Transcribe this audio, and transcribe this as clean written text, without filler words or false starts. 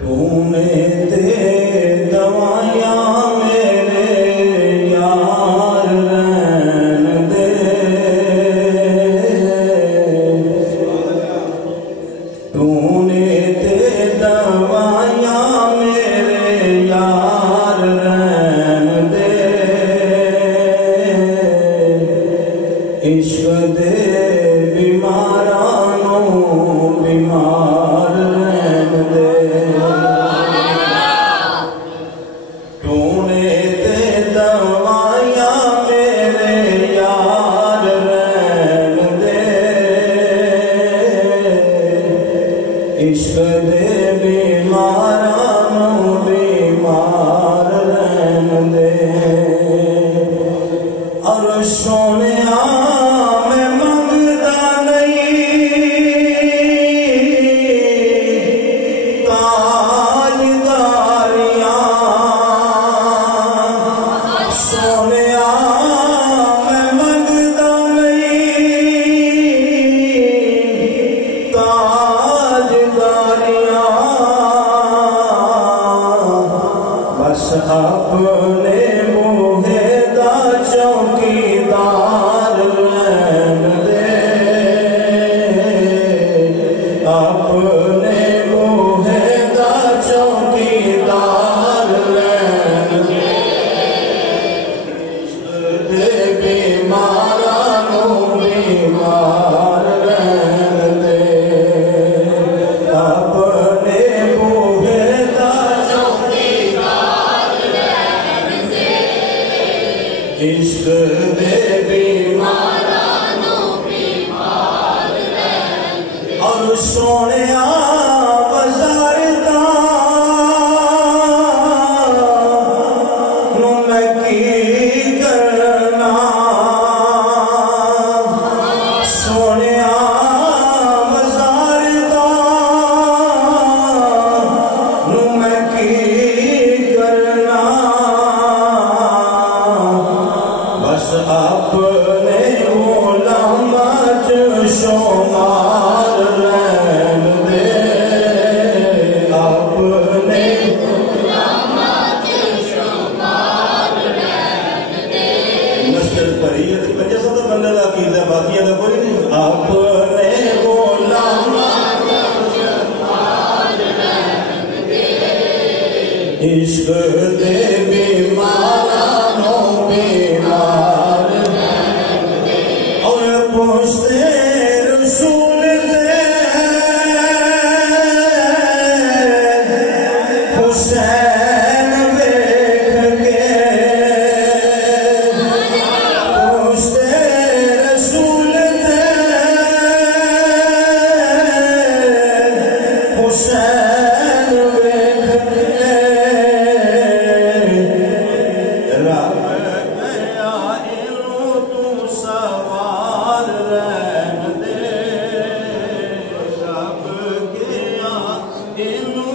तूने दे दवाइयाँ मेरे यार रहन दे, तूने दे दवाइयाँ मेरे यार रहन दे, इश्क दे बीमारां बीमार रहन दे, तूने दे दवाइयाँ मेरे यार रहन दे, इश्क दे बीमारां बीमार रहन दे। और सोनिया मैं मंगदा नहीं ताजदारियां, सोनिया मैं मंगदा नहीं ताजदारियां, बस अपने मुहे दा चौकीदार रहन दे, अपने मुहे दा चौकीदार रहन दे, दे बीमारां बीमार रहन दे, अपने मुहे दा चौकीदार रहन दे, इश्क दे बीमारां बीमार रहन दे। और सोनिया बाजार दा नूं मैं की करना, सोनिया बाजार दा नूं मैं की करना, बस अपने गुलामा च शुमार रहन दे, अपने गुलामा च शुमार रहन दे। मस्जिद भरी है ते पंजे सौ बंदे दा कीदा, बाकियां दा कोई नहीं। अपने गुलामा च शुमार रहन दे, इश्क दे बीमारां बीमार रहन दे। और पुछते रसूल दे हुसैन वेख के, पुछते रसूल दे हुसैन वेख के, रब गया इनू तू सवार रहन दे, रब गया इनू